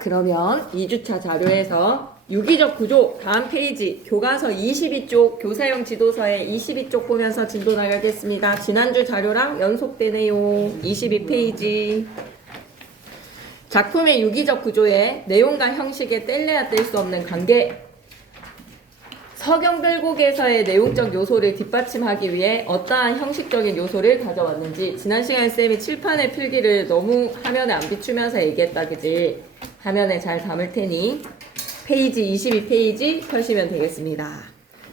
그러면 2주차 자료에서 유기적 구조 다음 페이지 교과서 22쪽 교사용 지도서의 22쪽 보면서 진도 나가겠습니다. 지난주 자료랑 연속되네요. 22페이지 작품의 유기적 구조의 내용과 형식에 뗄래야 뗄 수 없는 관계. 서경별곡에서의 내용적 요소를 뒷받침하기 위해 어떠한 형식적인 요소를 가져왔는지 지난 시간에 쌤이 칠판의 필기를 너무 화면에 안 비추면서 얘기했다 그지? 화면에 잘 담을 테니 페이지 22페이지 펴시면 되겠습니다.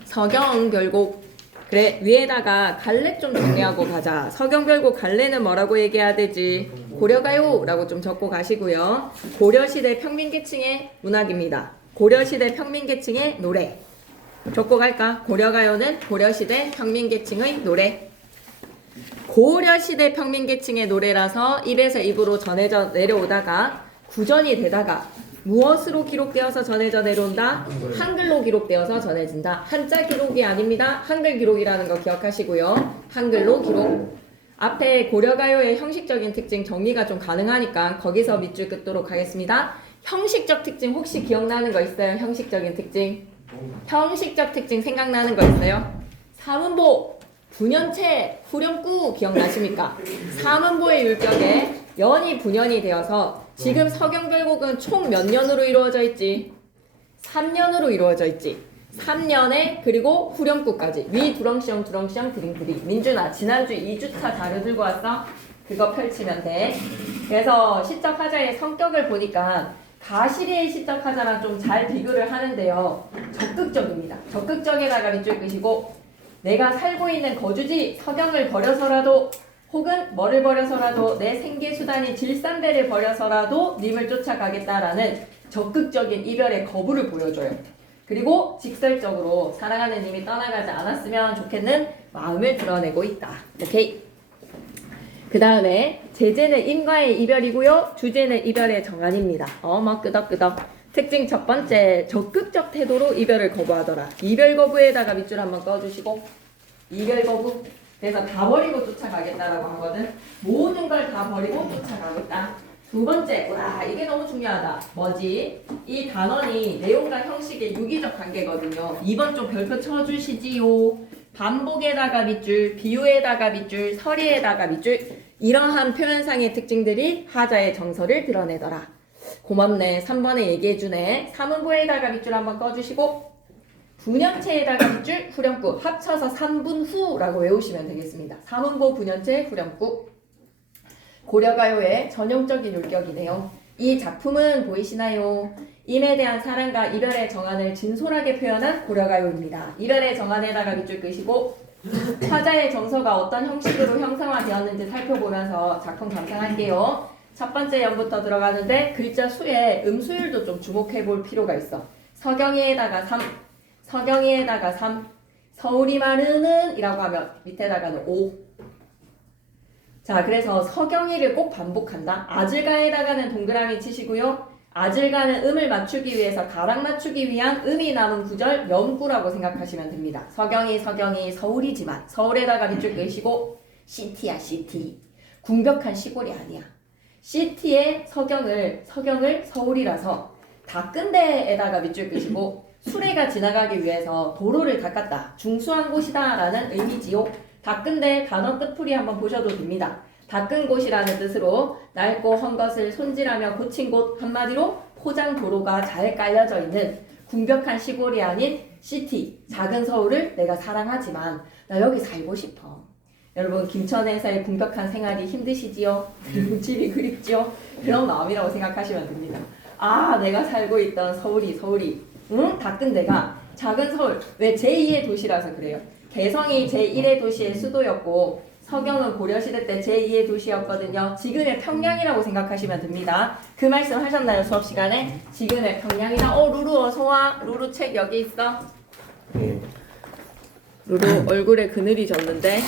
서경별곡 그래 위에다가 갈래 좀 정리하고 가자. 서경별곡 갈래는 뭐라고 얘기해야 되지? 고려가요 라고 좀 적고 가시고요. 고려시대 평민계층의 문학입니다. 고려시대 평민계층의 노래 적고 갈까? 고려가요는 고려시대 평민계층의 노래. 고려시대 평민계층의 노래라서 입에서 입으로 전해져 내려오다가 구전이 되다가 무엇으로 기록되어서 전해져 내려온다? 한글로 기록되어서 전해진다. 한자 기록이 아닙니다. 한글 기록이라는 거 기억하시고요. 한글로 기록. 앞에 고려가요의 형식적인 특징 정리가 좀 가능하니까 거기서 밑줄 긋도록 하겠습니다. 형식적 특징 혹시 기억나는 거 있어요? 형식적인 특징. 형식적 특징 생각나는 거 있어요? 사문보, 분연체, 후렴구 기억나십니까? 사문보의 율격에 연이 분연이 되어서 지금 서경별곡은 총 몇 년으로 이루어져 있지? 3년으로 이루어져 있지. 3년에 그리고 후렴구까지 위 두렁시렁 두렁시렁 드링드링. 민준아 지난주 2주차 자료 들고 왔어? 그거 펼치면 돼. 그래서 시적 화자의 성격을 보니까 가시리의 시적 화자랑 좀 잘 비교를 하는데요. 적극적입니다. 적극적에다가 밑줄 끄시고 내가 살고 있는 거주지 서경을 버려서라도 혹은 뭐를 버려서라도 내 생계수단인 질산배를 버려서라도 님을 쫓아가겠다라는 적극적인 이별의 거부를 보여줘요. 그리고 직설적으로 사랑하는 님이 떠나가지 않았으면 좋겠는 마음을 드러내고 있다. 오케이. 그 다음에 제재는 인과의 이별이고요. 주제는 이별의 정안입니다. 막 끄덕끄덕. 특징 첫 번째, 적극적 태도로 이별을 거부하더라. 이별 거부에다가 밑줄 한번 꺼주시고 이별 거부. 그래서 다 버리고 쫓아가겠다라고 하거든. 모든 걸 다 버리고 쫓아가겠다. 두 번째, 와 이게 너무 중요하다. 뭐지? 이 단원이 내용과 형식의 유기적 관계거든요. 2번 좀 별표 쳐주시지요. 반복에다가 밑줄, 비유에다가 밑줄, 서리에다가 밑줄. 이러한 표현상의 특징들이 하자의 정서를 드러내더라. 고맙네. 3번에 얘기해주네. 사문보에다가 밑줄 한번 꺼주시고 분연체에다가 밑줄, 후렴구 합쳐서 3분 후라고 외우시면 되겠습니다. 사문보, 분연체, 후렴구. 고려가요의 전형적인 율격이네요. 이 작품은 보이시나요? 임에 대한 사랑과 이별의 정안을 진솔하게 표현한 고려가요입니다. 이별의 정안에다가 밑줄 끄시고 화자의 정서가 어떤 형식으로 형상화되었는지 살펴보면서 작품 감상할게요. 첫 번째 연부터 들어가는데 글자 수에 음수율도 좀 주목해 볼 필요가 있어. 서경이에다가 3, 서경이에다가 3, 서울이 마르는 이라고 하면 밑에다가는 5. 자, 그래서 서경이를 꼭 반복한다. 아질가에다가는 동그라미 치시고요. 아질가는 음을 맞추기 위해서 가락 맞추기 위한 음이 남은 구절 연구라고 생각하시면 됩니다. 서경이 서경이 서울이지만 서울에다가 밑줄 끄시고 시티야 시티. 궁벽한 시골이 아니야. 시티의 서경을 서울이라서 닦은 데에다가 밑줄 끄시고 수레가 지나가기 위해서 도로를 닦았다. 중수한 곳이다 라는 의미지요. 닦은 데 단어 뜻풀이 한번 보셔도 됩니다. 닦은 곳이라는 뜻으로 낡고 헌 것을 손질하며 고친 곳, 한마디로 포장 도로가 잘 깔려져 있는 궁벽한 시골이 아닌 시티, 작은 서울을 내가 사랑하지만 나 여기 살고 싶어. 여러분 김천에서의 궁벽한 생활이 힘드시지요? 그리고 집이 그립지요? 그런 마음이라고 생각하시면 됩니다. 아 내가 살고 있던 서울이 응? 닦은 데가 작은 서울. 왜 제2의 도시라서 그래요. 개성이 제1의 도시의 수도였고 서경은 고려시대 때 제2의 도시였거든요. 지금의 평양이라고 생각하시면 됩니다. 그 말씀 하셨나요? 수업시간에? 지금의 평양이다. 루루 어서와. 루루 책 여기 있어. 루루 얼굴에 그늘이 졌는데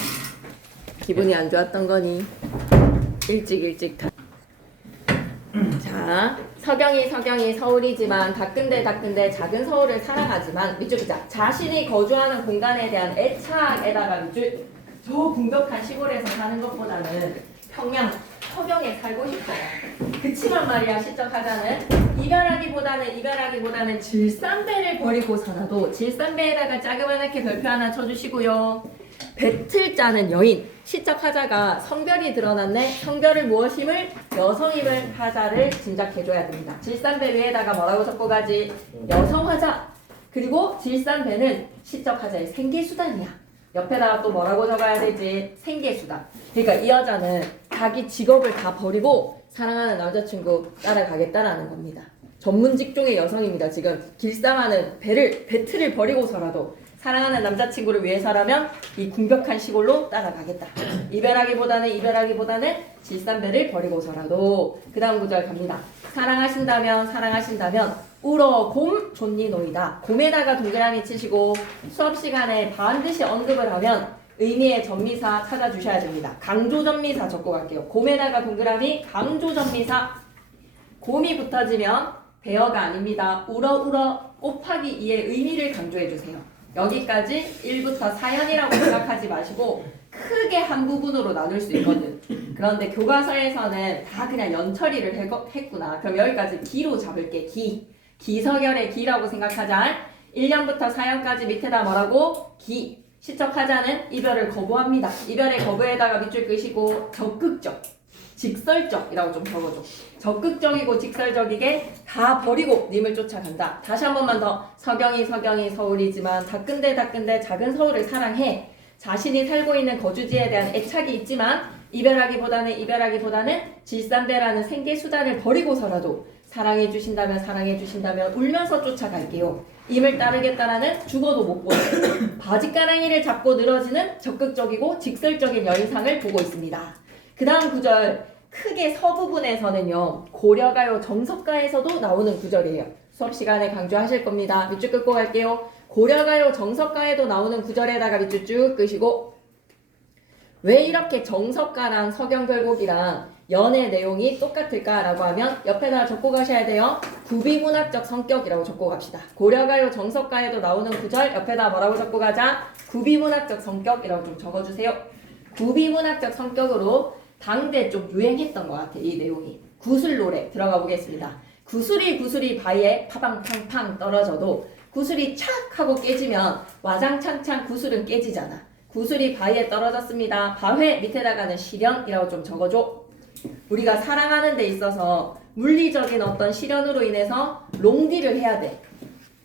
기분이 안 좋았던 거니 일찍 자 서경이 서울이지만 닦은데 작은 서울을 사랑하지만 밑줄 끄자. 자신이 거주하는 공간에 대한 애착에다가 밑줄. 저 궁벽한 시골에서 사는 것보다는 평양 서경에 살고 싶어요. 그치만 말이야 시적 하자는 이별하기보다는 질산배를 버리고서라도 질산배에다가 자그마하게 별표 하나 쳐주시고요. 배틀 짜는 여인 시적 하자가 성별이 드러났네. 성별을 무엇임을 여성임을 하자를 짐작해줘야 됩니다. 질산배 위에다가 뭐라고 적고 가지? 여성 하자. 그리고 질산배는 시적 하자의 생계수단이야. 옆에다가 또 뭐라고 적어야 되지? 생계수단. 그러니까 이 여자는 자기 직업을 다 버리고 사랑하는 남자친구 따라가겠다라는 겁니다. 전문 직종의 여성입니다. 지금 길쌈하는 배틀을 버리고서라도 사랑하는 남자친구를 위해서라면 이 궁벽한 시골로 따라가겠다. 이별하기보다는 질산배를 버리고서라도. 그 다음 구절 갑니다. 사랑하신다면 울어 곰 존니 노이다. 곰에다가 동그라미 치시고 수업 시간에 반드시 언급을 하면 의미의 전미사 찾아주셔야 됩니다. 강조전미사 적고 갈게요. 곰에다가 동그라미 강조전미사. 곰이 붙어지면 배어가 아닙니다. 울어 곱하기 2의 의미를 강조해주세요. 여기까지 1부터 4연이라고 생각하지 마시고 크게 한 부분으로 나눌 수 있거든. 그런데 교과서에서는 다 그냥 연처리를 했구나. 그럼 여기까지 기로 잡을게. 기서결의 기라고 생각하자. 1년부터 4년까지 밑에다 뭐라고? 기. 시적하자는 이별을 거부합니다. 이별의 거부에다가 밑줄 끄시고 적극적, 직설적이라고 좀 적어줘. 적극적이고 직설적이게 다 버리고 님을 쫓아간다. 다시 한 번만 더. 서경이 서울이지만 다끈대 작은 서울을 사랑해. 자신이 살고 있는 거주지에 대한 애착이 있지만 이별하기보다는 질산배라는 생계수단을 버리고서라도 사랑해주신다면 울면서 쫓아갈게요. 임을 따르겠다라는 죽어도 못 보는 바지가랑이를 잡고 늘어지는 적극적이고 직설적인 여인상을 보고 있습니다. 그 다음 구절 크게 서부분에서는요. 고려가요 정석가에서도 나오는 구절이에요. 수업시간에 강조하실 겁니다. 밑줄 끄고 갈게요. 고려가요 정석가에도 나오는 구절에다가 밑줄 쭉 끄시고 왜 이렇게 정석가랑 서경별곡이랑 연의 내용이 똑같을까라고 하면 옆에다 적고 가셔야 돼요. 구비문학적 성격이라고 적고 갑시다. 고려가요 정석가에도 나오는 구절 옆에다 뭐라고 적고 가자? 구비문학적 성격이라고 좀 적어주세요. 구비문학적 성격으로 당대 좀 유행했던 것 같아. 이 내용이. 구슬노래 들어가 보겠습니다. 구슬이 바위에 파방팡팡 떨어져도 구슬이 착 하고 깨지면 와장창창 구슬은 깨지잖아. 구슬이 바위에 떨어졌습니다. 바회 밑에다가는 시련이라고 좀 적어줘. 우리가 사랑하는 데 있어서 물리적인 어떤 시련으로 인해서 롱디를 해야 돼.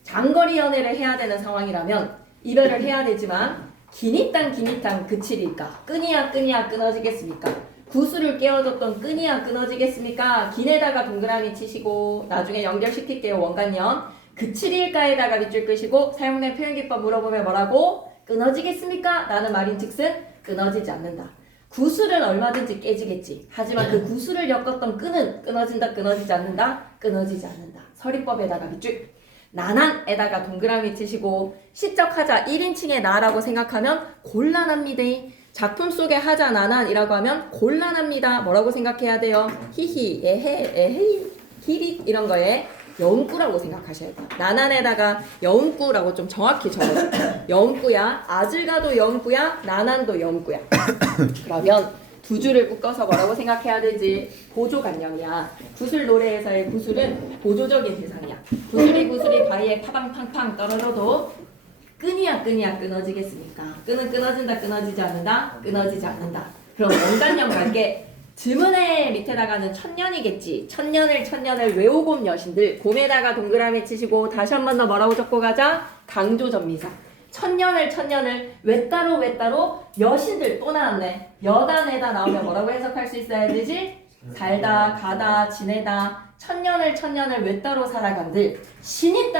장거리 연애를 해야 되는 상황이라면 이별을 해야 되지만 기니땅 그칠일까? 끈이야 끊어지겠습니까? 구슬을 깨워줬던 끈이야 끊어지겠습니까? 긴에다가 동그라미 치시고 나중에 연결시킬게요. 원간연. 그칠일까에다가 밑줄 끄시고 사용된 표현기법 물어보면 뭐라고? 끊어지겠습니까? 라는 말인즉슨 끊어지지 않는다. 구슬은 얼마든지 깨지겠지. 하지만 그 구슬을 엮었던 끈은 끊어진다, 끊어지지 않는다, 끊어지지 않는다. 서리법에다가 밑줄. 나난에다가 동그라미 치시고 시적 하자 1인칭의 나라고 생각하면 곤란합니다. 작품 속의 하자 나난이라고 하면 곤란합니다. 뭐라고 생각해야 돼요? 히히, 에헤이, 히릿 이런 거에 여운꾸라고 생각하셔야 돼요. 나난에다가 여운꾸라고 좀 정확히 적어줘요. 여운꾸야. 아질가도 여운꾸야. 나난도 여운꾸야. 그러면 두 줄을 묶어서 뭐라고 생각해야 되지? 보조관념이야. 구슬 노래에서의 구슬은 보조적인 대상이야. 구슬이 바위에 파방팡팡 떨어져도 끈이야 끊어지겠습니까? 끈은 끊어진다 끊어지지 않는다? 끊어지지 않는다. 그럼 원관념 갈게. 지문의 밑에다가는 천년이겠지. 천년을 외우곰 여신들. 곰에다가 동그라미 치시고 다시 한 번 더 뭐라고 적고 가자? 강조전미사. 천년을 왜 따로 여신들 또 나왔네. 여단에다 나오면 뭐라고 해석할 수 있어야 되지? 살다 가다 지내다 천년을 왜 따로 살아간들. 신이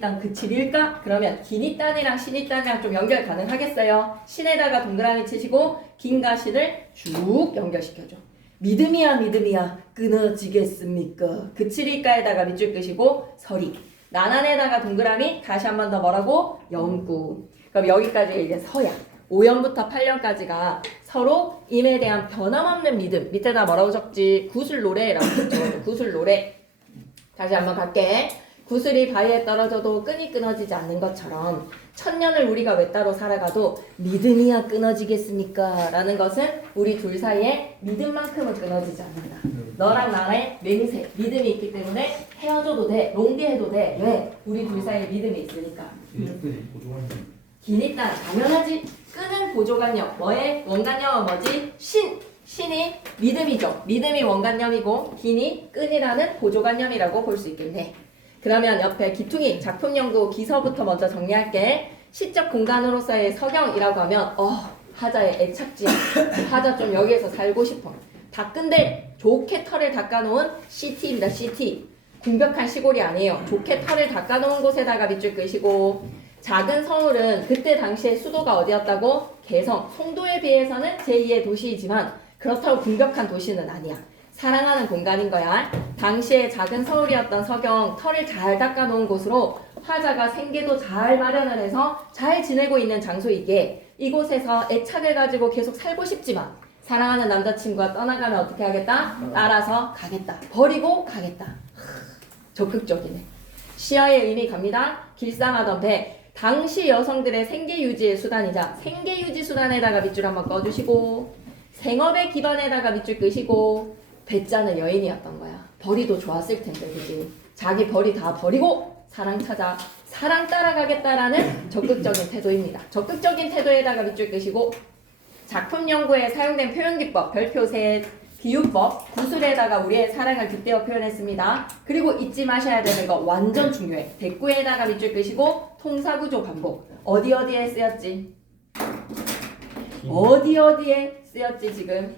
땅 그칠일까? 그러면 기니 땅이랑 신이 땅이랑 좀 연결 가능하겠어요? 신에다가 동그라미 치시고 긴가 신을 쭉 연결시켜줘. 믿음이야 끊어지겠습니까? 그칠일까에다가 밑줄 끄시고 서리. 나난에다가 동그라미 다시 한 번 더 뭐라고? 영구. 그럼 여기까지 이제 서야. 5년부터 8년까지가 서로 임에 대한 변함없는 믿음. 밑에다 뭐라고 적지? 구슬노래라고 적죠. 구슬노래. 다시 한번 갈게. 구슬이 바위에 떨어져도 끈이 끊어지지 않는 것처럼 천년을 우리가 왜 따로 살아가도 믿음이야 끊어지겠습니까? 라는 것은 우리 둘 사이에 믿음만큼은 끊어지지 않는다. 너랑 나의 맹세, 믿음이 있기 때문에 헤어져도 돼, 롱디해도 돼. 왜? 우리 둘 사이에 믿음이 있으니까. 긴 있다, 당연하지. 끄는 보조관념. 뭐의? 원관념은 뭐지? 신이 믿음이죠. 믿음이 원관념이고 긴이 끈이라는 보조관념이라고 볼 수 있겠네. 그러면 옆에 기퉁이 작품 연구 기서부터 먼저 정리할게. 시적 공간으로서의 서경이라고 하면 하자의 애착지야. 하자 좀 여기에서 살고 싶어. 닦은데 좋게 털을 닦아놓은 CT입니다. CT. 궁벽한 시골이 아니에요. 좋게 털을 닦아놓은 곳에다가 밑줄 끄시고 작은 서울은 그때 당시에 수도가 어디였다고? 개성, 송도에 비해서는 제2의 도시이지만 그렇다고 궁벽한 도시는 아니야. 사랑하는 공간인 거야. 당시에 작은 서울이었던 서경, 털을 잘 닦아놓은 곳으로 화자가 생계도 잘 마련을 해서 잘 지내고 있는 장소이기에 이곳에서 애착을 가지고 계속 살고 싶지만 사랑하는 남자친구가 떠나가면 어떻게 하겠다? 따라서 가겠다. 버리고 가겠다. 적극적이네. 시야의 의미 갑니다. 길상하던 배. 당시 여성들의 생계 유지의 수단이자 생계 유지 수단에다가 밑줄 한번 꺼주시고 생업의 기반에다가 밑줄 끄시고 배짜는 여인이었던 거야. 벌이도 좋았을 텐데, 그지? 자기 벌이 다 버리고 사랑 찾아 사랑 따라가겠다라는 적극적인 태도입니다. 적극적인 태도에다가 밑줄 끄시고 작품 연구에 사용된 표현기법, 별표 셋, 비유법, 구술에다가 우리의 사랑을 빗대어 표현했습니다. 그리고 잊지 마셔야 되는 거 완전 중요해. 대꾸에다가 밑줄 끄시고 통사구조 반복. 어디에 쓰였지? 어디에 쓰였지 지금?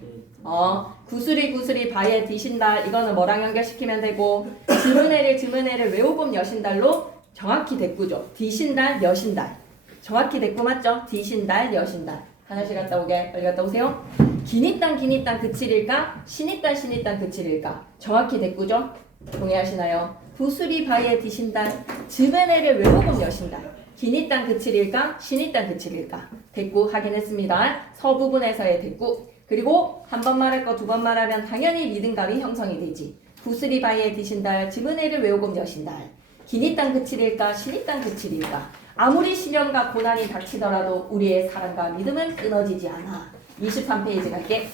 구슬이 바에 뒤신달. 이거는 뭐랑 연결시키면 되고 지문애를 외우봄 여신달로 정확히 대꾸죠. 뒤신달 여신달. 정확히 대꾸 맞죠? 뒤신달 여신달. 하나씩 갔다 오게. 빨리 갔다 오세요. 긴이 땅 그칠일까? 신이 땅 그칠일까? 정확히 대꾸죠? 동의하시나요? 구슬이 바에 뒤신달. 지문애를 외우봄 여신달. 긴이 땅 그칠일까? 신이 땅 그칠일까? 대꾸 확인했습니다. 서부분에서의 대꾸. 그리고 한 번 말할 거 두 번 말하면 당연히 믿음감이 형성이 되지. 구슬이 바위에 뒤신달, 지문애를 외우고 여신달. 긴이 땅 그칠일까, 신이 땅 그칠일까. 아무리 시련과 고난이 닥치더라도 우리의 사랑과 믿음은 끊어지지 않아. 23페이지 갈게.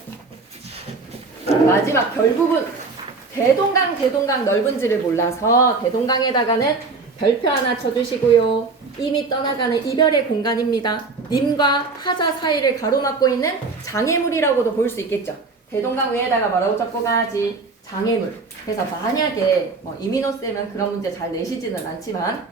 마지막 결국은 대동강 넓은지를 몰라서 대동강에다가는 별표 하나 쳐주시고요. 이미 떠나가는 이별의 공간입니다. 님과 하자 사이를 가로막고 있는 장애물이라고도 볼 수 있겠죠. 대동강 위에다가 뭐라고 적고 가야지? 장애물. 그래서 만약에 이민호쌤은 그런 문제 잘 내시지는 않지만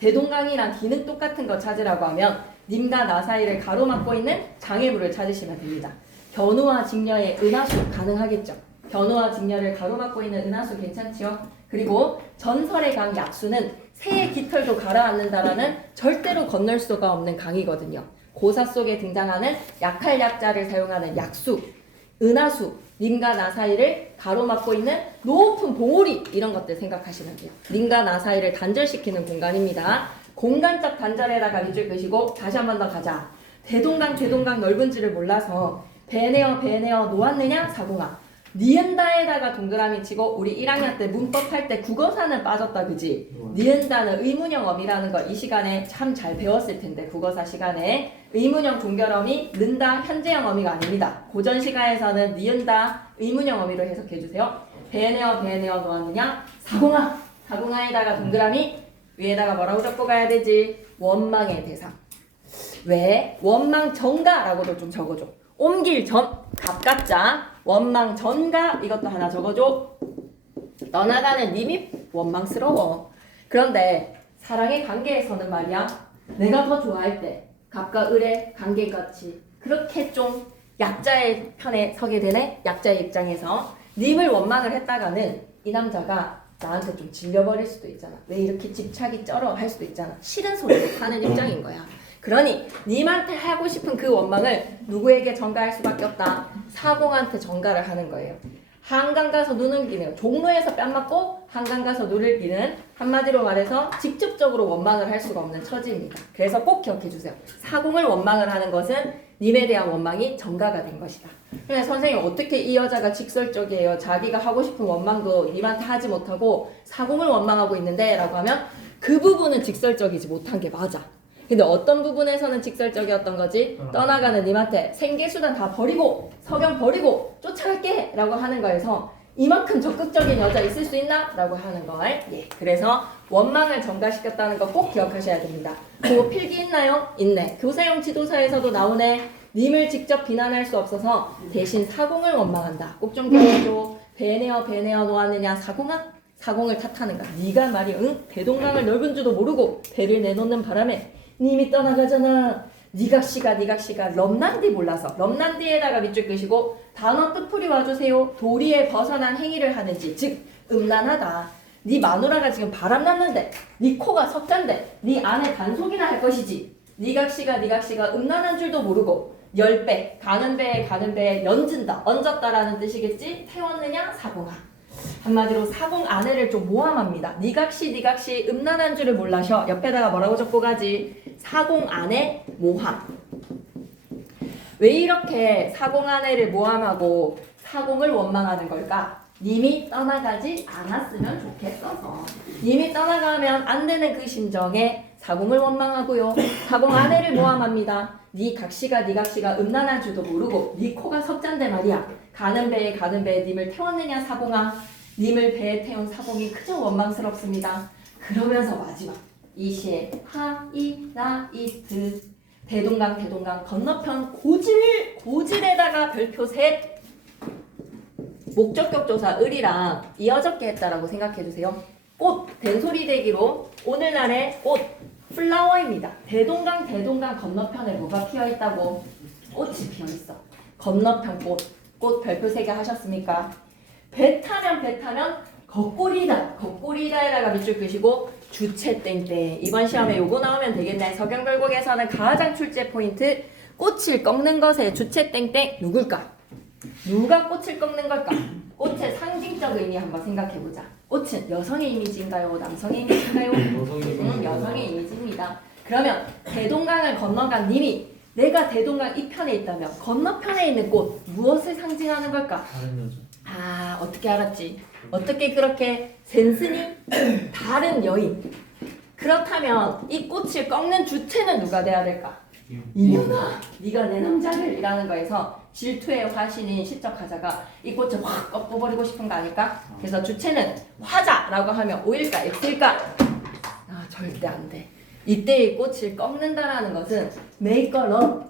대동강이랑 기능 똑같은 거 찾으라고 하면 님과 나 사이를 가로막고 있는 장애물을 찾으시면 됩니다. 견우와 직녀의 은하수 가능하겠죠. 견우와 직녀를 가로막고 있는 은하수 괜찮지요? 그리고 전설의 강 약수는 새의 깃털도 가라앉는다라는 절대로 건널 수가 없는 강이거든요. 고사 속에 등장하는 약할 약자를 사용하는 약수, 은하수, 님과 나 사이를 가로막고 있는 높은 봉우리 이런 것들 생각하시면 돼요. 님과 나 사이를 단절시키는 공간입니다. 공간적 단절에다가 밑줄 끄시고 다시 한 번 더 가자. 대동강 넓은지를 몰라서 배내어 놓았느냐 사공아. 니은다에다가 동그라미 치고 우리 1학년 때 문법 할 때 국어사는 빠졌다 그지? 니은다는 의문형 어미라는 걸 이 시간에 참 잘 배웠을 텐데 국어사 시간에 의문형 종결어미 는다 현재형 어미가 아닙니다. 고전 시간에서는 니은다 의문형 어미로 해석해 주세요. 배내어 놓았느냐 사공아에다가 동그라미 위에다가 뭐라고 적고 가야 되지? 원망의 대상. 왜? 원망 전가라고도 좀 적어줘. 옮길 전 갑갑자 원망 전가 이것도 하나 적어줘. 떠나가는 님이 원망스러워. 그런데 사랑의 관계에서는 말이야 내가 더 좋아할 때 갑과 을의 관계같이 그렇게 좀 약자의 편에 서게 되네. 약자의 입장에서 님을 원망을 했다가는 이 남자가 나한테 좀 질려버릴 수도 있잖아. 왜 이렇게 집착이 쩔어 할 수도 있잖아. 싫은 소리를 하는 입장인 거야. 그러니 님한테 하고 싶은 그 원망을 누구에게 전가할 수밖에 없다. 사공한테 전가를 하는 거예요. 한강 가서 눈을 기네요. 종로에서 뺨 맞고 한강 가서 눈을 기는 한마디로 말해서 직접적으로 원망을 할 수가 없는 처지입니다. 그래서 꼭 기억해 주세요. 사공을 원망을 하는 것은 님에 대한 원망이 전가가 된 것이다. 근데 선생님 어떻게 이 여자가 직설적이에요? 자기가 하고 싶은 원망도 님한테 하지 못하고 사공을 원망하고 있는데 라고 하면 그 부분은 직설적이지 못한 게 맞아. 근데 어떤 부분에서는 직설적이었던 거지? 떠나가는 님한테 생계수단 다 버리고 석영 버리고 쫓아갈게 라고 하는 거에서 이만큼 적극적인 여자 있을 수 있나? 라고 하는 걸. 예. 그래서 원망을 전가시켰다는 거 꼭 기억하셔야 됩니다. 그거 필기 있나요? 있네. 교사용 지도서에서도 나오네. 님을 직접 비난할 수 없어서 대신 사공을 원망한다. 꼭 좀 기억해줘. 배내어 놓았느냐 사공아? 사공을 탓하는가? 네가 말이 대동강을 넓은 줄도 모르고 배를 내놓는 바람에 님이 떠나가잖아. 니각시가 럼난디 몰라서 럼난디에다가 밑줄 끄시고 단어 뜻풀이 와주세요. 도리에 벗어난 행위를 하는지 즉 음란하다. 네 마누라가 지금 바람났는데 네 코가 석잔데 네 안에 단속이나 할 것이지. 니각시가 음란한 줄도 모르고 10배 가는 배에 연진다 얹었다라는 뜻이겠지. 태웠느냐 사공아. 한마디로 사공 아내를 좀 모함합니다. 니각시 음란한 줄을 몰라셔. 옆에다가 뭐라고 적고 가지? 사공 아내 모함. 왜 이렇게 사공 아내를 모함하고 사공을 원망하는 걸까? 님이 떠나가지 않았으면 좋겠어서. 님이 떠나가면 안 되는 그 심정에 사공을 원망하고요. 사공 아내를 모함합니다. 니 각시가 음란한 줄도 모르고 니 코가 석잔데 말이야. 가는 배에 님을 태웠느냐 사공아. 님을 배에 태운 사공이 그저 원망스럽습니다. 그러면서 마지막 이 시에 하이나이트 대동강 건너편 고질에다가 별표 셋 목적격 조사 을이랑 이어졌게 했다라고 생각해주세요. 꽃 된소리 대기로 오늘날의 꽃 플라워입니다. 대동강 건너편에 뭐가 피어있다고? 꽃이 피어있어. 건너편 꽃 별표 3개 하셨습니까? 배 타면 겉꼬리다에다가 밑줄 끄시고 주체 땡땡. 이번 시험에 요거 나오면 되겠네. 서경별곡에서는 가장 출제 포인트 꽃을 꺾는 것에 주체 땡땡 누굴까? 누가 꽃을 꺾는 걸까? 꽃의 상징적 의미 한번 생각해보자. 꽃은 여성의 이미지인가요? 남성의 이미지인가요? 여성의 이미지입니다. 그러면 대동강을 건너간 님이 내가 대동강 이 편에 있다면 건너편에 있는 꽃 무엇을 상징하는 걸까? 다른 여자. 아, 어떻게 알았지? 어떻게 그렇게 센스니? 다른 여인. 그렇다면 이 꽃을 꺾는 주체는 누가 돼야 될까? 이년아, 네가 내 남자를 이라는 거에서 질투의 화신인 시적 화자가 이 꽃을 확 꺾어버리고 싶은 거 아닐까? 그래서 주체는 화자라고 하면 O일까 X일까? 아, 절대 안 돼. 이때 이 꽃을 꺾는다라는 것은 make a love,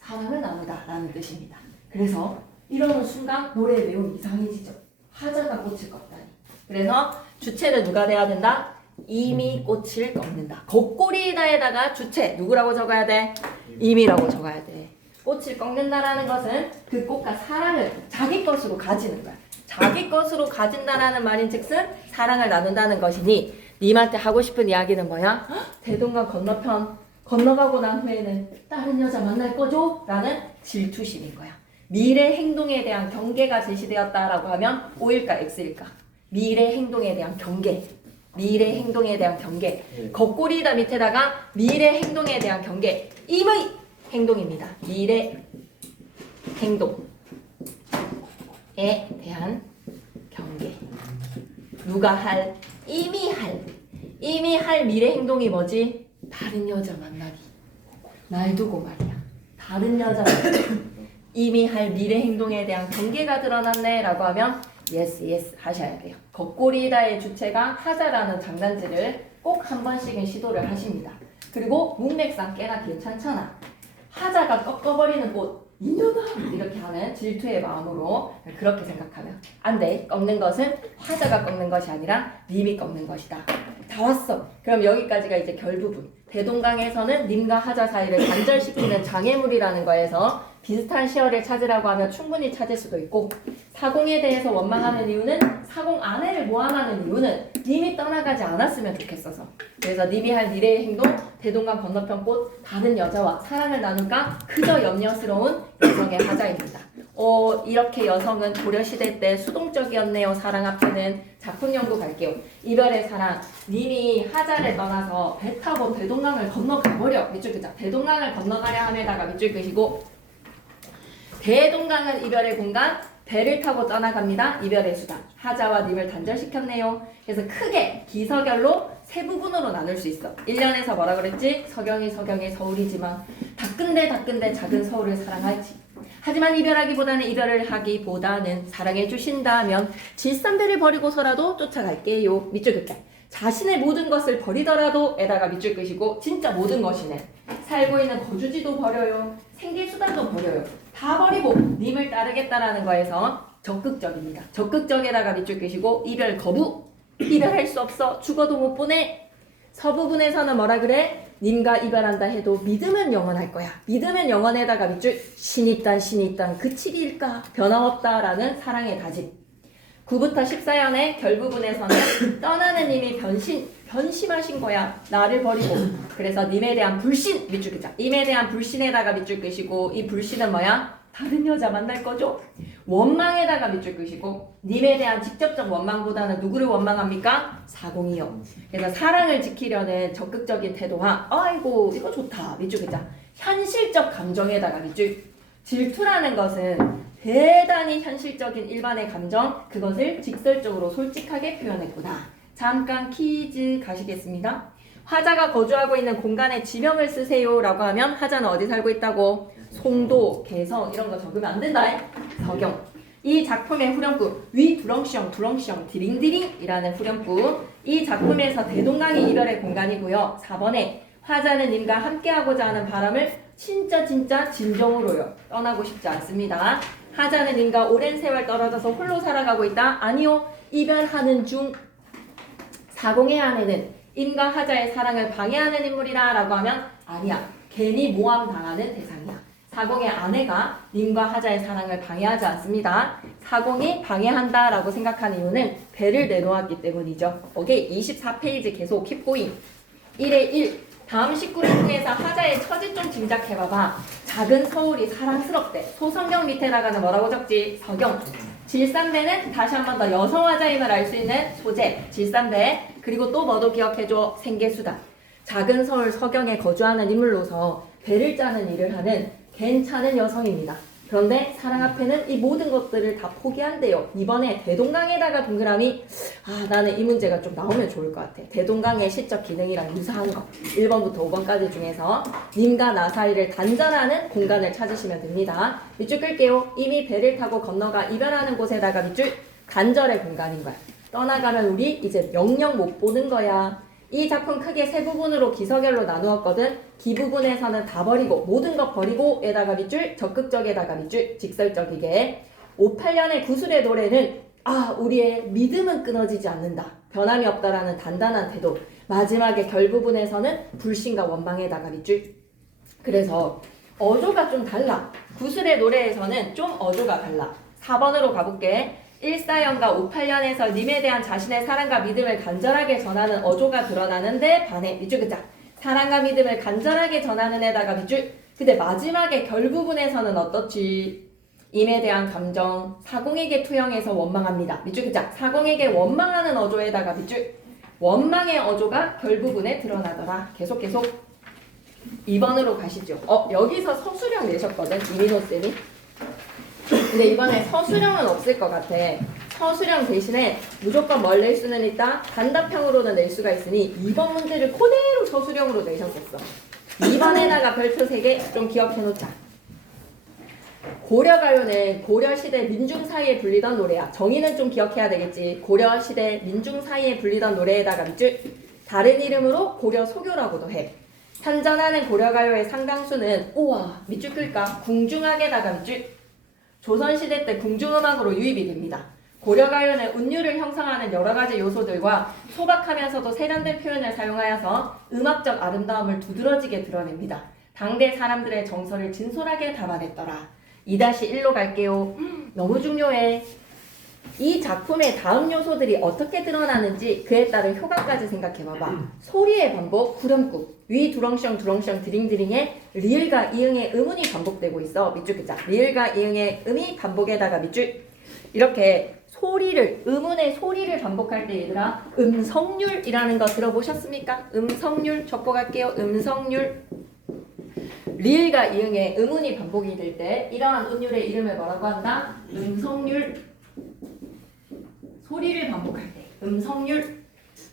사랑을 나누다라는 뜻입니다. 그래서 이러는 순간 노래의 내용이 이상해지죠. 화자가 꽃을 꺾다니. 그래서 주체는 누가 돼야 된다? 이미 꽃을 꺾는다. 겉꼬리다에다가 주체 누구라고 적어야 돼? 이미라고 적어야 돼. 꽃을 꺾는다라는 것은 그 꽃과 사랑을 자기 것으로 가지는 거야. 자기 것으로 가진다라는 말인 즉슨 사랑을 나눈다는 것이니 님한테 하고 싶은 이야기는 뭐야? 대동강 건너편 건너가고 난 후에는 다른 여자 만날 거죠? 라는 질투심인 거야. 미래 행동에 대한 경계가 제시되었다라고 하면 O일까 X일까? 미래 행동에 대한 경계. 미래 행동에 대한 경계. 겉꼬리다 밑에다가 미래 행동에 대한 경계. 임의 행동입니다. 미래 행동에 대한 경계. 누가 할? 이미 할 미래 행동이 뭐지? 다른 여자 만나기. 날 두고 말이야. 다른 여자 만나기. 이미 할 미래 행동에 대한 경계가 드러났네 라고 하면 yes 하셔야 돼요. 겉꼬리다의 주체가 하자라는 장단지를 꼭 한 번씩은 시도를 하십니다. 그리고 문맥상 꽤나 괜찮잖아. 하자가 꺾어버리는 꽃 이년아 이렇게 하는 질투의 마음으로 그렇게 생각하면 안 돼. 꺾는 것은 화자가 꺾는 것이 아니라 님이 꺾는 것이다. 다 왔어. 그럼 여기까지가 이제 결부분. 대동강에서는 님과 하자 사이를 단절시키는 장애물이라는 거에서 비슷한 시어를 찾으라고 하면 충분히 찾을 수도 있고, 사공에 대해서 원망하는 이유는 사공 아내를 모함하는 이유는 님이 떠나가지 않았으면 좋겠어서. 그래서 님이 할 미래의 행동, 대동강 건너편 꽃, 다른 여자와 사랑을 나눌까 그저 염려스러운 여성의 하자입니다. 이렇게 여성은 고려시대 때 수동적이었네요. 사랑 앞에는 작품 연구 갈게요. 이별의 사랑. 님이 하자를 떠나서 배 타고 대동강을 건너가버려. 밑줄 끄자. 대동강을 건너가려 함에다가 밑줄 끄시고, 대동강은 이별의 공간, 배를 타고 떠나갑니다. 이별의 수단. 하자와 님을 단절시켰네요. 그래서 크게 기서결로 세 부분으로 나눌 수 있어. 1년에서 뭐라 그랬지? 서경이 서울이지만 다끈대 작은 서울을 사랑하지. 하지만 이별하기보다는 이별을 하기보다는 사랑해 주신다면 질산배를 버리고서라도 쫓아갈게요. 밑줄 긋게. 자신의 모든 것을 버리더라도 에다가 밑줄 끄시고 진짜 모든 것이네. 살고 있는 거주지도 버려요. 생계수단도 버려요. 다 버리고 님을 따르겠다라는 거에서 적극적입니다. 적극적에다가 밑줄 끄시고 이별 거부. 이별할 수 없어. 죽어도 못 보내. 서부분에서는 뭐라 그래? 님과 이별한다 해도 믿음은 영원할 거야. 믿음은 영원에다가 밑줄 신이 땅 그치리일까? 변함없다라는 사랑의 다짐. 9부터 14연의 결부분에서는 떠나는 님이 변심하신 거야. 나를 버리고. 그래서 님에 대한 불신 밑줄 끄자. 님에 대한 불신에다가 밑줄 끄시고 이 불신은 뭐야? 다른 여자 만날 거죠? 원망에다가 밑줄 끄시고 님에 대한 직접적 원망보다는 누구를 원망합니까? 사공이요. 그래서 사랑을 지키려는 적극적인 태도와 아이고 이거 좋다 밑줄 끄자. 현실적 감정에다가 밑줄. 질투라는 것은 대단히 현실적인 일반의 감정, 그것을 직설적으로 솔직하게 표현했구나. 잠깐 퀴즈 가시겠습니다. 화자가 거주하고 있는 공간에 지명을 쓰세요 라고 하면 화자는 어디 살고 있다고? 송도, 개성 이런 거 적으면 안 된다. 서경. 이 작품의 후렴구 위 두렁시엉 디링디링 이라는 후렴구. 이 작품에서 대동강이 이별의 공간이고요. 4번에 화자는 님과 함께하고자 하는 바람을 진짜 진정으로요. 떠나고 싶지 않습니다. 화자는 님과 오랜 세월 떨어져서 홀로 살아가고 있다. 아니요. 이별하는 중. 사공의 아내는 임과 화자의 사랑을 방해하는 인물이라 라고 하면 아니야. 괜히 모함당하는 대상이야. 사공의 아내가 님과 화자의 사랑을 방해하지 않습니다. 사공이 방해한다 라고 생각하는 이유는 배를 내놓았기 때문이죠. 오케이. 24페이지 계속 keep going. 1의 1. 다음 식구를 통해서 화자의 처지 좀 짐작해봐봐. 작은 서울이 사랑스럽대. 소성경 밑에다가는 뭐라고 적지? 서경. 질산배는 다시 한 번 더 여성 화자임을 알 수 있는 소재. 질산배. 그리고 또 뭐도 기억해줘? 생계수단. 작은 서울 서경에 거주하는 인물로서 배를 짜는 일을 하는 괜찮은 여성입니다. 그런데 사랑 앞에는 이 모든 것들을 다 포기한대요. 이번에 대동강에다가 동그라미. 나는 이 문제가 좀 나오면 좋을 것 같아. 대동강의 시적 기능이랑 유사한 거. 1번부터 5번까지 중에서 님과 나 사이를 단절하는 공간을 찾으시면 됩니다. 밑줄 끌게요. 이미 배를 타고 건너가 이별하는 곳에다가 밑줄 단절의 공간인 거야. 떠나가면 우리 이제 영영 못 보는 거야. 이 작품 크게 세 부분으로 기서결로 나누었거든. 기부분에서는 다 버리고 모든 것 버리고 에다가 밑줄 적극적에다가 밑줄 직설적이게. 58년의 구술의 노래는 우리의 믿음은 끊어지지 않는다. 변함이 없다라는 단단한 태도. 마지막에 결부분에서는 불신과 원망에다가 밑줄. 그래서 어조가 좀 달라. 구술의 노래에서는 좀 어조가 달라. 4번으로 가볼게. 14년과 58년에서 님에 대한 자신의 사랑과 믿음을 간절하게 전하는 어조가 드러나는데 반해 밑줄 긋자. 사랑과 믿음을 간절하게 전하는 에다가 밑줄. 근데 마지막에 결부분에서는 어떻지? 임에 대한 감정 사공에게 투영해서 원망합니다. 밑줄 긋자. 사공에게 원망하는 어조에다가 밑줄. 원망의 어조가 결부분에 드러나더라. 계속 2번으로 가시죠. 여기서 서술형 내셨거든 이민호쌤이. 근데 이번에 서술형은 없을 것 같아. 서술형 대신에 무조건 뭘 낼 수는 있다? 단답형으로는 낼 수가 있으니 2번 문제를 그대로 서술형으로 내셨었어. 2번에다가 별표 3개 좀 기억해놓자. 고려가요는 고려시대 민중 사이에 불리던 노래야. 정의는 좀 기억해야 되겠지. 고려시대 민중 사이에 불리던 노래에다가 밑줄. 다른 이름으로 고려 소교라고도 해. 현존하는 고려가요의 상당수는 밑줄 끌까? 궁중악에다가 밑줄. 조선시대 때 궁중음악으로 유입이 됩니다. 고려가요는 운율을 형성하는 여러가지 요소들과 소박하면서도 세련된 표현을 사용하여서 음악적 아름다움을 두드러지게 드러냅니다. 당대 사람들의 정서를 진솔하게 담아냈더라. 2-1로 갈게요. 너무 중요해. 이 작품의 다음 요소들이 어떻게 드러나는지 그에 따른 효과까지 생각해봐봐. 소리의 반복, 후렴구, 위 두렁시엉 디링디링의 리을과 이응의 음운이 반복되고 있어. 밑줄 긋자. 리을과 이응의 음이 반복에다가 밑줄. 이렇게 소리를, 음운의 소리를 반복할 때 얘들아 음성률이라는 거 들어보셨습니까? 음성률 적고 갈게요. 음성률. 리을과 이응의 음운이 반복이 될 때 이러한 운율의 이름을 뭐라고 한다? 음성률. 소리를 반복할 때 음성률.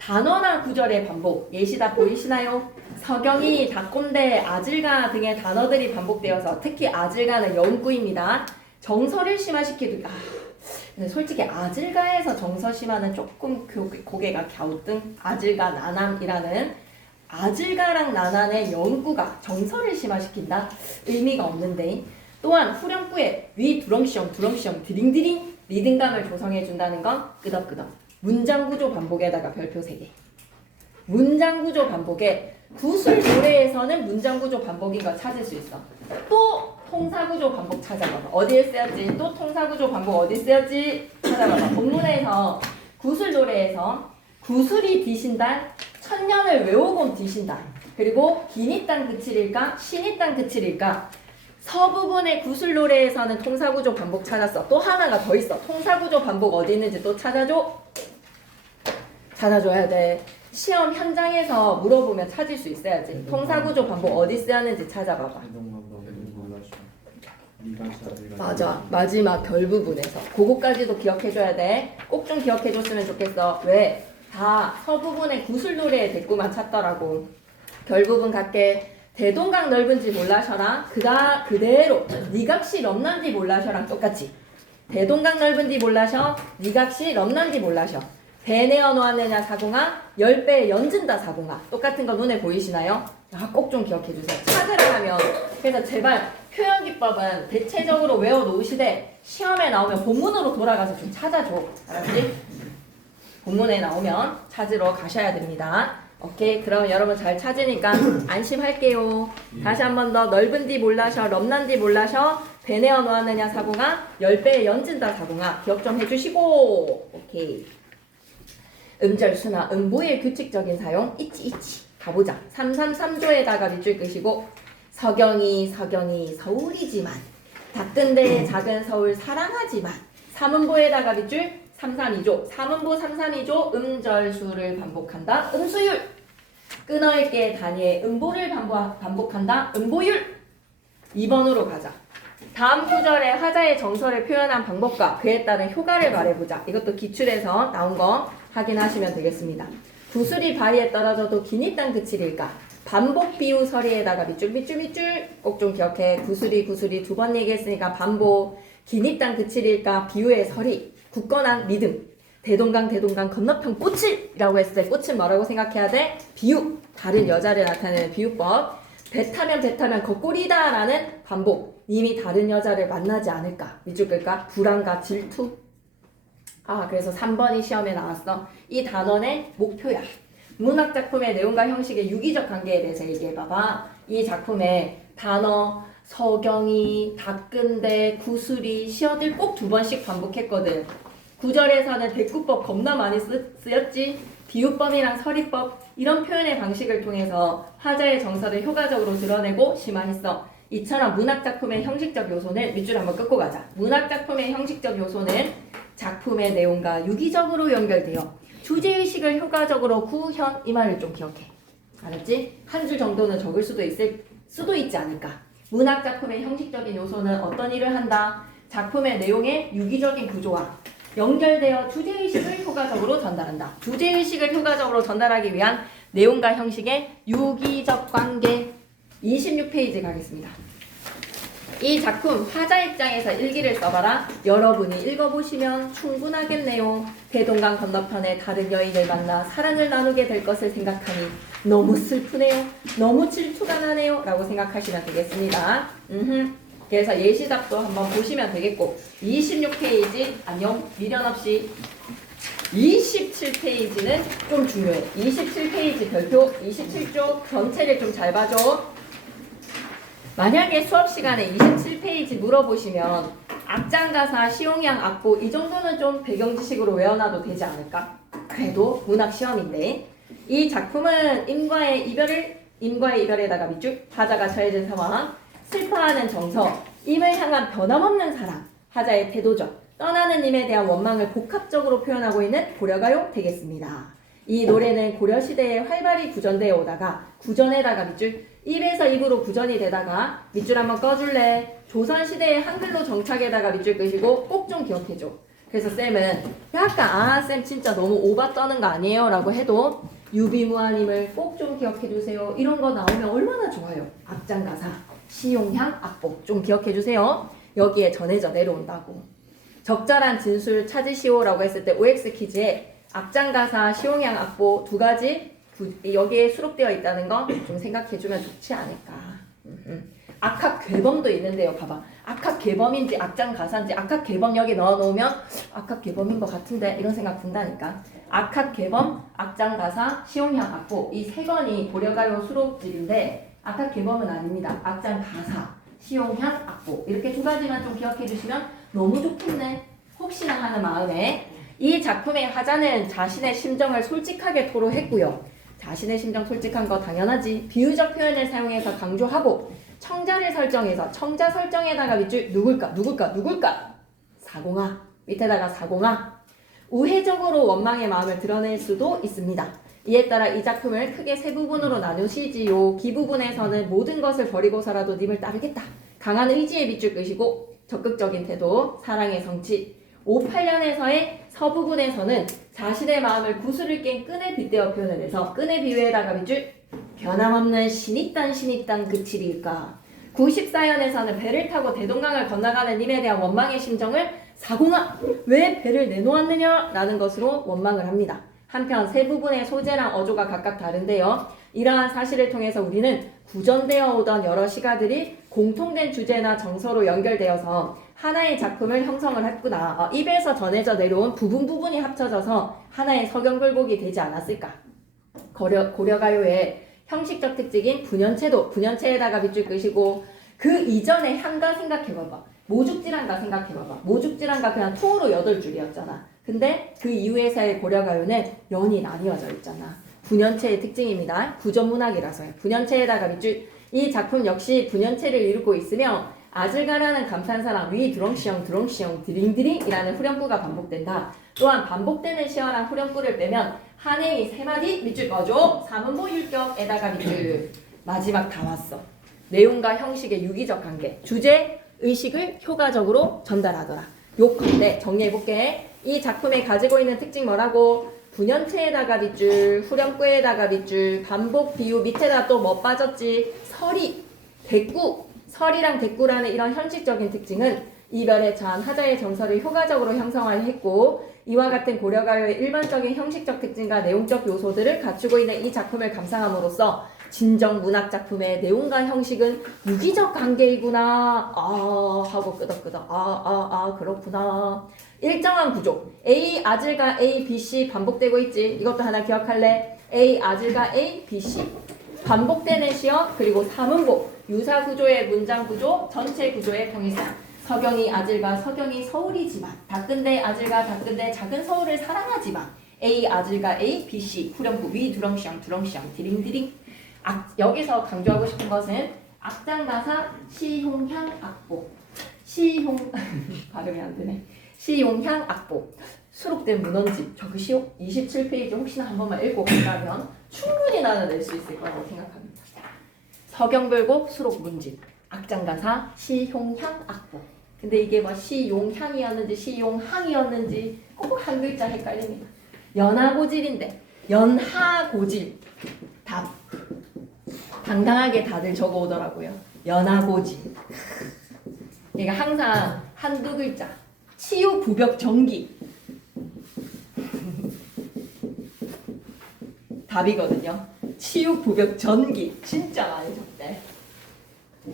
단어나 구절의 반복. 예시다 보이시나요? 서경이, 닭꼰대, 아질가 등의 단어들이 반복되어서 특히 아질가는 영구입니다. 정서를 심화시키기. 근데 솔직히 아질가에서 정서 심화는 조금 고개가 갸우뚱. 아질가 나남이라는 아질가랑 나난의 연구가 정서를 심화시킨다? 의미가 없는데. 또한 후렴구에 위 두렁시엄 두렁시엄 드링드링 리듬감을 조성해준다는 건 끄덕끄덕. 문장구조 반복에다가 별표 3개. 문장구조 반복에 구술 노래에서는 문장구조 반복인 거 찾을 수 있어. 또 통사구조 반복 찾아봐봐. 어디에 쓰였지? 또 통사구조 반복 어디 쓰였지? 찾아봐봐. 본문에서 구술 노래에서 구술이 뒤신다, 천년을 외우곤 뒤신다. 그리고 기니 땅 그칠일까? 신이 땅 그칠일까? 서부분의 구술 노래에서는 통사구조 반복 찾았어. 또 하나가 더 있어. 통사구조 반복 어디 있는지 또 찾아줘. 찾아줘야 돼. 시험 현장에서 물어보면 찾을 수 있어야지. 통사구조 반복 어디 쓰였는지 찾아봐봐. 맞아. 마지막 결 부분에서. 그거까지도 기억해줘야 돼. 꼭 좀 기억해줬으면 좋겠어. 왜? 다 서부분의 구술 노래의 대꾸만 찾더라고. 결 부분 갈게. 대동강 넓은지 몰라셔라. 그대로 니각시 넘난지 몰라셔랑 똑같이. 대동강 넓은지 몰라셔. 니각시 넘난지 몰라셔. 배 내어 놓았느냐 사공아. 10배 연진다 사공아. 똑같은 거 눈에 보이시나요? 꼭 좀 기억해주세요. 찾으라 하면. 그래서 제발 표현기법은 대체적으로 외워놓으시되 시험에 나오면 본문으로 돌아가서 좀 찾아줘. 알았지? 본문에 나오면 찾으러 가셔야 됩니다. 오케이. 그럼 여러분 잘 찾으니까 안심할게요. 다시 한 번 더. 넓은디 몰라셔. 넘난디 몰라셔. 배 내어 놓았느냐 사공아. 10배 연진다 사공아. 기억 좀 해주시고. 오케이. 음절수나 음보의 규칙적인 사용. 있지. 가보자. 333조에다가 밑줄 끄시고. 서경이 서울이지만 닭뜬데 작은 서울 사랑하지만. 3음보에다가 밑줄 332조. 3음보 332조 음절수를 반복한다. 음수율. 끊어있게 단위의 음보를 반복한다. 음보율. 2번으로 가자. 다음 구절에 하자의 정서를 표현한 방법과 그에 따른 효과를 말해보자. 이것도 기출에서 나온 거 확인하시면 되겠습니다. 구슬이 바위에 떨어져도 기니 땅 그칠일까? 반복 비유 서리에다가 밑줄 꼭 좀 기억해. 구슬이 2번 얘기했으니까 반복. 기니 땅 그칠일까? 비유의 서리. 굳건한 믿음. 대동강 건너편 꽃을이라고 했을 때 꽃은 뭐라고 생각해야 돼? 비유. 다른 여자를 나타내는 비유법. 배 타면 거꾸리다 라는 반복. 이미 다른 여자를 만나지 않을까? 밑줄 끌까? 불안과 질투. 그래서 3번이 시험에 나왔어. 이 단원의 목표야. 문학작품의 내용과 형식의 유기적 관계에 대해서 얘기해봐봐. 이 작품의 단어, 서경이, 닭근대, 구슬이, 시어들 꼭 2번씩 반복했거든. 구절에서는 대꾸법 겁나 많이 쓰였지. 비유법이랑 서리법 이런 표현의 방식을 통해서 하자의 정서를 효과적으로 드러내고 심화했어. 이처럼 문학작품의 형식적 요소는 밑줄 한번 끄고 가자. 문학작품의 형식적 요소는 작품의 내용과 유기적으로 연결되어 주제의식을 효과적으로 구현. 이 말을 좀 기억해. 알았지? 한 줄 정도는 적을 수도 있지 않을까. 문학작품의 형식적인 요소는 어떤 일을 한다? 작품의 내용의 유기적인 구조와 연결되어 주제의식을 효과적으로 전달한다. 주제의식을 효과적으로 전달하기 위한 내용과 형식의 유기적 관계. 26페이지 가겠습니다. 이 작품 하자 입장에서 일기를 써봐라. 여러분이 읽어보시면 충분하겠네요. 대동강 건너편에 다른 여인을 만나 사랑을 나누게 될 것을 생각하니 너무 슬프네요. 너무 질투가 나네요. 라고 생각하시면 되겠습니다. 그래서 예시답도 한번 보시면 되겠고 26페이지 안녕 미련 없이 27페이지는 좀 중요해. 27페이지 별표 27쪽 전체를 좀 잘 봐줘. 만약에 수업 시간에 27페이지 물어보시면 악장가사, 시용양, 악보 이 정도는 좀 배경 지식으로 외워놔도 되지 않을까? 그래도 문학 시험인데 이 작품은 임과의 이별에다가 밑줄 하자가 처해진 상황, 슬퍼하는 정서, 임을 향한 변함없는 사랑, 하자의 태도죠. 떠나는 임에 대한 원망을 복합적으로 표현하고 있는 고려가요 되겠습니다. 이 노래는 고려시대에 활발히 구전되어 오다가 구전에다가 밑줄 입에서 입으로 구전이 되다가 밑줄 한번 꺼줄래? 조선시대의 한글로 정착에다가 밑줄 끄시고 꼭 좀 기억해줘. 그래서 쌤은 약간 쌤 진짜 너무 오바 떠는 거 아니에요? 라고 해도 유비무환임을 꼭 좀 기억해 주세요. 이런 거 나오면 얼마나 좋아요. 앞장가사, 시용향, 악보 좀 기억해 주세요. 여기에 전해져 내려온다고. 적절한 진술 찾으시오라고 했을 때 OX 퀴즈에 앞장가사, 시용향, 악보 두 가지 여기에 수록되어 있다는 거 좀 생각해 주면 좋지 않을까. 악학괴범도 있는데요. 봐봐. 악학괴범인지 악장가사인지 악학괴범 여기 넣어놓으면 악학괴범인 것 같은데 이런 생각 든다니까. 악학괴범, 악장가사, 시용향, 악보 이 세 건이 고려가요 수록집인데 악학괴범은 아닙니다. 악장가사, 시용향, 악보 이렇게 두 가지만 좀 기억해 주시면 너무 좋겠네. 혹시나 하는 마음에 이 작품의 화자는 자신의 심정을 솔직하게 토로했고요. 자신의 심정 솔직한 거 당연하지. 비유적 표현을 사용해서 강조하고 청자를 설정해서 청자 설정에다가 밑줄 누굴까? 사공아. 밑에다가 사공아. 우회적으로 원망의 마음을 드러낼 수도 있습니다. 이에 따라 이 작품을 크게 세 부분으로 나누시지요. 기 부분에서는 모든 것을 버리고서라도 님을 따르겠다. 강한 의지에 밑줄 끄시고 적극적인 태도, 사랑의 성취. 58년에서의 서부분에서는 자신의 마음을 구슬을 깬 끈에 빗대어 표현을 해서 끈의 비유에다가 밑줄 변함없는 신입단 그칠일까. 94년에서는 배를 타고 대동강을 건너가는 님에 대한 원망의 심정을 사공아 왜 배를 내놓았느냐 라는 것으로 원망을 합니다. 한편 세 부분의 소재랑 어조가 각각 다른데요. 이러한 사실을 통해서 우리는 구전되어 오던 여러 시가들이 공통된 주제나 정서로 연결되어서 하나의 작품을 형성을 했구나. 입에서 전해져 내려온 부분이 합쳐져서 하나의 서경굴곡이 되지 않았을까. 고려가요의 형식적 특징인 분연체도 분연체에다가 밑줄 끄시고 그 이전의 향가 생각해봐봐. 모죽질한가 생각해봐봐. 모죽질한가 그냥 통으로 8줄이었잖아. 근데 그 이후에서의 고려가요는 연이 나뉘어져 있잖아. 분연체의 특징입니다. 구전문학이라서요. 분연체에다가 밑줄. 이 작품 역시 분연체를 이루고 있으며 아질가라는 감탄사랑 위 드렁시영 드링드링이라는 후렴구가 반복된다. 또한 반복되는 시어랑 후렴구를 빼면 한해의 3마디 밑줄 꺼줘. 사문보 율격에다가 밑줄. 마지막 다 왔어. 내용과 형식의 유기적 관계. 주제, 의식을 효과적으로 전달하더라. 요컨대 정리해볼게. 이 작품이 가지고 있는 특징 뭐라고? 분연체에다가 밑줄, 후렴구에다가 밑줄, 반복, 비유, 밑에다 또 뭐 빠졌지? 서리, 대꾸. 설이랑 대꾸라는 이런 형식적인 특징은 이별에 처한 하자의 정서를 효과적으로 형성하였고 이와 같은 고려가요의 일반적인 형식적 특징과 내용적 요소들을 갖추고 있는 이 작품을 감상함으로써 진정 문학 작품의 내용과 형식은 유기적 관계이구나 하고 끄덕끄덕 그렇구나. 일정한 구조 A 아질과 A, B, C 반복되고 있지. 이것도 하나 기억할래? A 아질과 A, B, C 반복되는 시어 그리고 사문복 유사 구조의 문장 구조 전체 구조의 통일성 서경이 아질과 서경이 서울이지만 다끈대 아질과 다끈대 작은 서울을 사랑하지만 A 아질과 A, B, C 후렴구 위 두렁시앙 디링디링 여기서 강조하고 싶은 것은 악장가사 시용향 악보 발음이 안 되네. 시용향 악보 수록된 문헌집 적으시오. 27페이지 혹시나 한 번만 읽고 간다면 충분히 나는 낼 수 있을 거라고 생각합니다. 서경별곡 수록 문집 악장가사 시용향 악보. 근데 이게 뭐 시용향이었는지 시용항이었는지 꼭 한 글자 헷갈립니다. 연하고질인데 연하고질 답 당당하게 다들 적어오더라고요. 연하고질. 그러니까 항상 한두 글자 치유부벽 전기 답이거든요. 치유부벽 전기 진짜 많이 적대.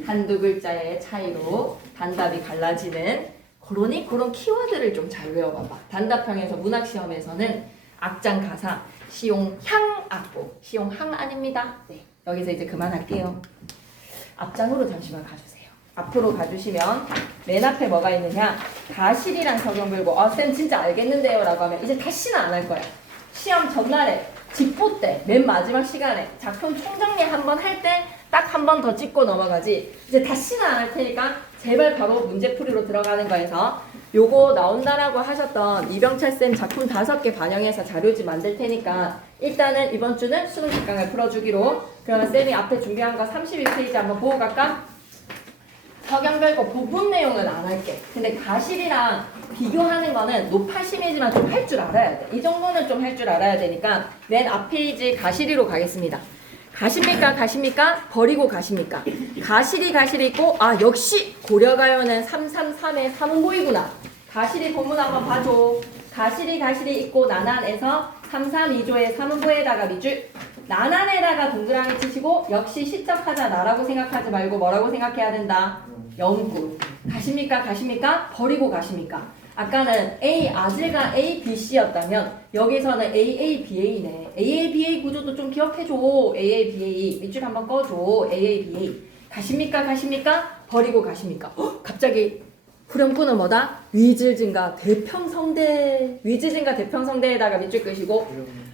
한두 글자의 차이로 단답이 갈라지는 그런 키워드를 좀 잘 외워봐봐. 단답형에서 문학시험에서는 악장 가사 시용향 악보 시용항 아닙니다. 네, 여기서 이제 그만할게요. 앞장으로 잠시만 가주세요. 앞으로 가주시면 맨 앞에 뭐가 있느냐 가실이란 서경별곡 쌤 진짜 알겠는데요 라고 하면 이제 다시는 안 할 거야. 시험 전날에 집보 때 맨 마지막 시간에 작품 총정리 한번 할 때 딱 한 번 더 찍고 넘어가지 이제 다시는 안 할 테니까 제발 바로 문제풀이로 들어가는 거에서 요거 나온다라고 하셨던 이병철쌤 작품 5개 반영해서 자료집 만들 테니까 일단은 이번 주는 수능 직강을 풀어주기로. 그러면 쌤이 앞에 준비한 거 32페이지 한번 보고 갈까? 서경별곡 부분 내용은 안 할게. 근데 가실이랑 비교하는 거는 높아심이지만 좀 할 줄 알아야 돼. 이 정도는 좀 할 줄 알아야 되니까 맨 앞 페이지 가시리로 가겠습니다. 가십니까? 가십니까? 버리고 가십니까? 가시리 있고 역시 고려가요는 333의 3음보이구나. 가시리 본문 한번 봐줘. 가시리 있고 나난에서 332조의 3음보에다가 밑줄 나난에다가 동그라미 치시고 역시 시적하자 나라고 생각하지 말고 뭐라고 생각해야 된다? 영구. 가십니까? 버리고 가십니까? 아까는 A 아질과 A, B, C였다면 여기서는 A, A, B, A네. A, A, B, A 구조도 좀 기억해줘. A, A, B, A 밑줄 한번 꺼줘. A, A, B, A. 가십니까? 버리고 가십니까? 갑자기 후렴구는 뭐다? 위즐진과 대평성대. 위즐진과 대평성대에다가 밑줄 끄시고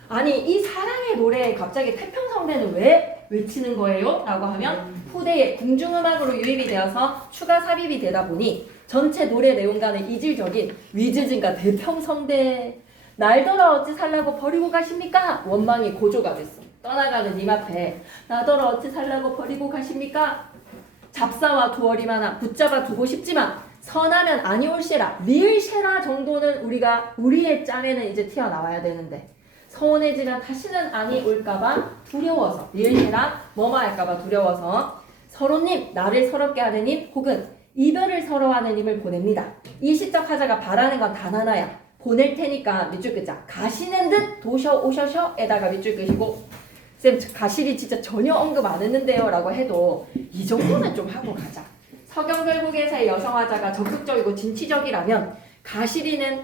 아니 이 사랑의 노래에 갑자기 태평성대는 왜 외치는 거예요? 라고 하면 후대에 궁중음악으로 유입이 되어서 추가 삽입이 되다 보니 전체 노래 내용과는 이질적인 위즐진과 대평성대. 날더러 어찌 살라고 버리고 가십니까? 원망이 고조가 됐어. 떠나가는 님 앞에 나더러 어찌 살라고 버리고 가십니까? 잡사와 두어리마나 붙잡아 두고 싶지만 선하면 아니올시라 미을시라 정도는 우리의 짬에는 이제 튀어나와야 되는데 서운해지면 다시는 아니 올까봐 두려워서 미을시라 뭐뭐 할까봐 두려워서 서로님 나를 서럽게 하는 님 혹은 이별을 서러워하는 님을 보냅니다. 이 시적 하자가 바라는 건 단 하나야. 보낼 테니까 밑줄 끄자. 가시는 듯 도셔 오셔셔에다가 밑줄 끄시고 쌤 가시리 진짜 전혀 언급 안 했는데요 라고 해도 이 정도는 좀 하고 가자. 서경별곡에서의 여성화자가 적극적이고 진취적이라면 가시리는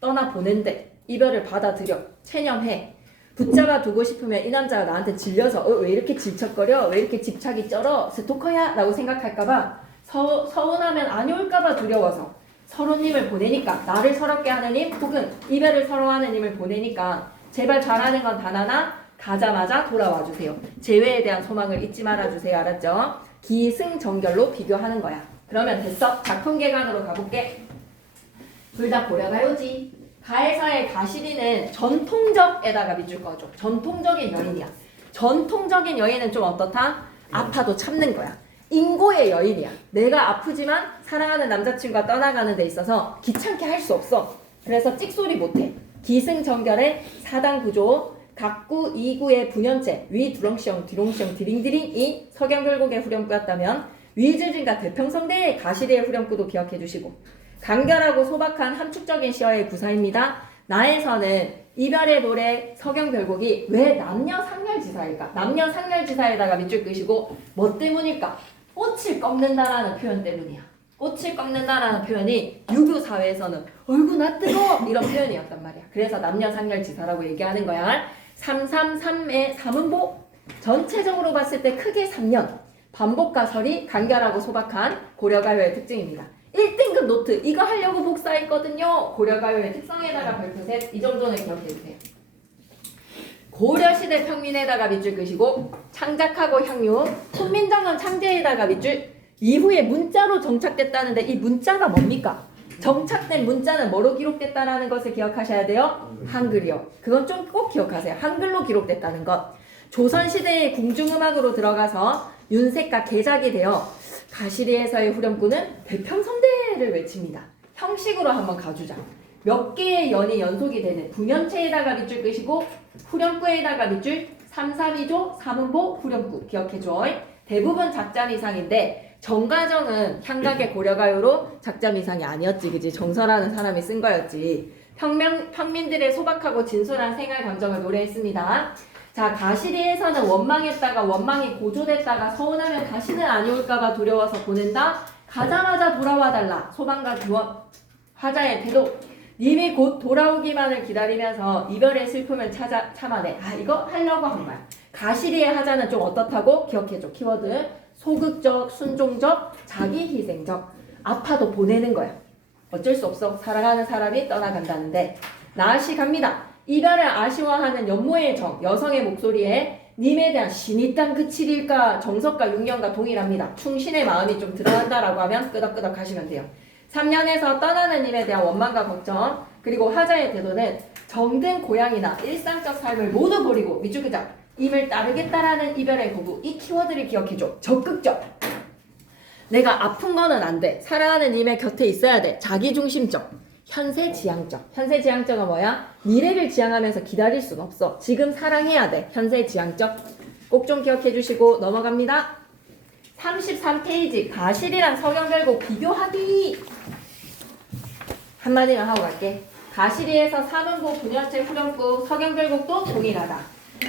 떠나보낸대. 이별을 받아들여. 체념해. 붙잡아 두고 싶으면 이 남자가 나한테 질려서 왜 이렇게 질척거려? 왜 이렇게 집착이 쩔어? 스토커야? 라고 생각할까봐 서운하면 안 올까봐 두려워서 서로님을 보내니까 나를 서럽게 하는 님 혹은 이별을 서러워하는 님을 보내니까 제발 바라는 건 단 하나 가자마자 돌아와 주세요. 재회에 대한 소망을 잊지 말아주세요. 알았죠? 기승전결로 비교하는 거야. 그러면 됐어. 작품 개관으로 가볼게. 둘 다 고려가요지. 가에서의 가시리는 전통적에다가 밑줄 꺼줘. 전통적인 여인이야. 전통적인 여인은 좀 어떻다? 아파도 참는 거야. 인고의 여인이야. 내가 아프지만 사랑하는 남자친구가 떠나가는 데 있어서 귀찮게 할 수 없어. 그래서 찍소리 못해. 기승전결의 사당 구조 각구 2구의 분연체 위 두렁시영 뒤롱시영 디링디링이 서경별곡의 후렴구였다면 위즐진과 대평성대의 가시리의 후렴구도 기억해 주시고 간결하고 소박한 함축적인 시어의 구사입니다. 나에서는 이별의 노래 서경별곡이 왜 남녀상렬지사일까? 남녀상렬지사에다가 밑줄 끄시고 뭐 때문일까? 꽃을 꺾는다라는 표현 때문이야. 꽃을 꺾는다라는 표현이 유교 사회에서는 어이구 나 뜨거 이런 표현이었단 말이야. 그래서 남녀상렬지사라고 얘기하는 거야. 333의 3음보 전체적으로 봤을 때 크게 3년 반복과 설이 간결하고 소박한 고려가요의 특징입니다. 1등급 노트 이거 하려고 복사했거든요. 고려가요의 특성에다가 별표 셋 이 정도는 기억해주세요. 고려시대 평민에다가 밑줄 끄시고 창작하고 향유 훈민정음 창제에다가 밑줄 이후에 문자로 정착됐다는데 이 문자가 뭡니까? 정착된 문자는 뭐로 기록됐다라는 것을 기억하셔야 돼요. 한글이요. 그건 좀 꼭 기억하세요. 한글로 기록됐다는 것. 조선시대의 궁중음악으로 들어가서 윤색과 개작이 되어 가시리에서의 후렴구는 대평성대를 외칩니다. 형식으로 한번 가주자. 몇 개의 연이 연속이 되는 분연체에다가 밑줄 끄시고 후렴구에다가 밑줄 3, 3, 2조 3음보 후렴구 기억해줘. 대부분 작자 미상인데 정가정은 향각의 고려가요로 작자 미상이 아니었지. 그지? 정서라는 사람이 쓴 거였지. 평민들의 소박하고 진솔한 생활 감정을 노래했습니다. 자, 가시리에서는 원망했다가 원망이 고조됐다가 서운하면 다시는 안 올까봐 두려워서 보낸다. 가자마자 돌아와달라. 소방과 기원 화자의 태도. 님이 곧 돌아오기만을 기다리면서 이별의 슬픔을 참아내. 이거 하려고 한 거야. 가시리의 하자는 좀 어떻다고? 기억해줘. 키워드. 소극적, 순종적, 자기희생적. 아파도 보내는 거야. 어쩔 수 없어. 사랑하는 사람이 떠나간다는데. 나아시 갑니다. 이별을 아쉬워하는 연모의 정, 여성의 목소리에 님에 대한 신이 딴 그칠일까 정석과 육년과 동일합니다. 충신의 마음이 좀 들어간다라고 하면 끄덕끄덕 하시면 돼요. 3년에서 떠나는 님에 대한 원망과 걱정, 그리고 하자의 태도는 정든 고향이나 일상적 삶을 모두 버리고 밑줄 끄자. 임을 따르겠다라는 이별의 거부. 이 키워드를 기억해줘. 적극적. 내가 아픈 거는 안 돼. 사랑하는 님의 곁에 있어야 돼. 자기중심적. 현세 지향적. 현세 지향적은 뭐야? 미래를 지향하면서 기다릴 순 없어. 지금 사랑해야 돼. 현세 지향적. 꼭 좀 기억해 주시고 넘어갑니다. 33페이지 가실이랑 서경별곡 비교하기. 한마디만 하고 갈게. 가시리에서 사문고, 분열체, 후렴구, 서경별곡도 동일하다.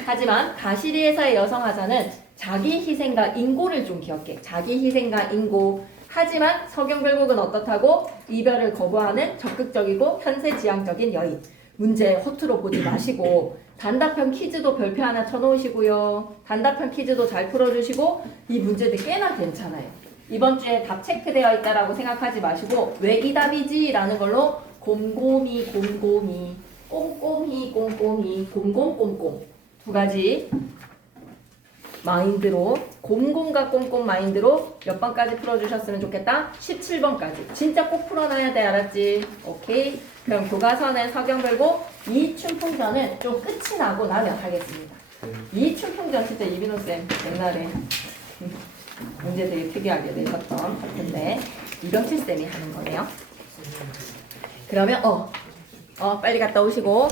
하지만 가시리에서의 여성하자는 자기 희생과 인고를 좀 기억해. 자기 희생과 인고. 하지만 서경별곡은 어떻다고? 이별을 거부하는 적극적이고 현세지향적인 여인. 문제 허투루 보지 마시고 단답형 퀴즈도 별표 하나 쳐놓으시고요. 단답형 퀴즈도 잘 풀어주시고 이 문제들 꽤나 괜찮아요. 이번 주에 답 체크되어 있다라고 생각하지 마시고 왜 이 답이지? 라는 걸로 곰곰이 곰곰이 꼼꼼히 꼼꼼히 곰곰꼼꼼 두 가지 마인드로 곰곰과 꼼꼼 마인드로 몇 번까지 풀어주셨으면 좋겠다? 17번까지 진짜 꼭 풀어놔야 돼. 알았지? 오케이. 그럼 교과서는 서경별곡 이춘풍전은 좀 끝이 나고 나면 하겠습니다. 이춘풍전 진짜 이민호쌤 옛날에 문제 되게 특이하게 내셨던 같은데 이병칠쌤이 하는 거네요. 그러면 빨리 갔다 오시고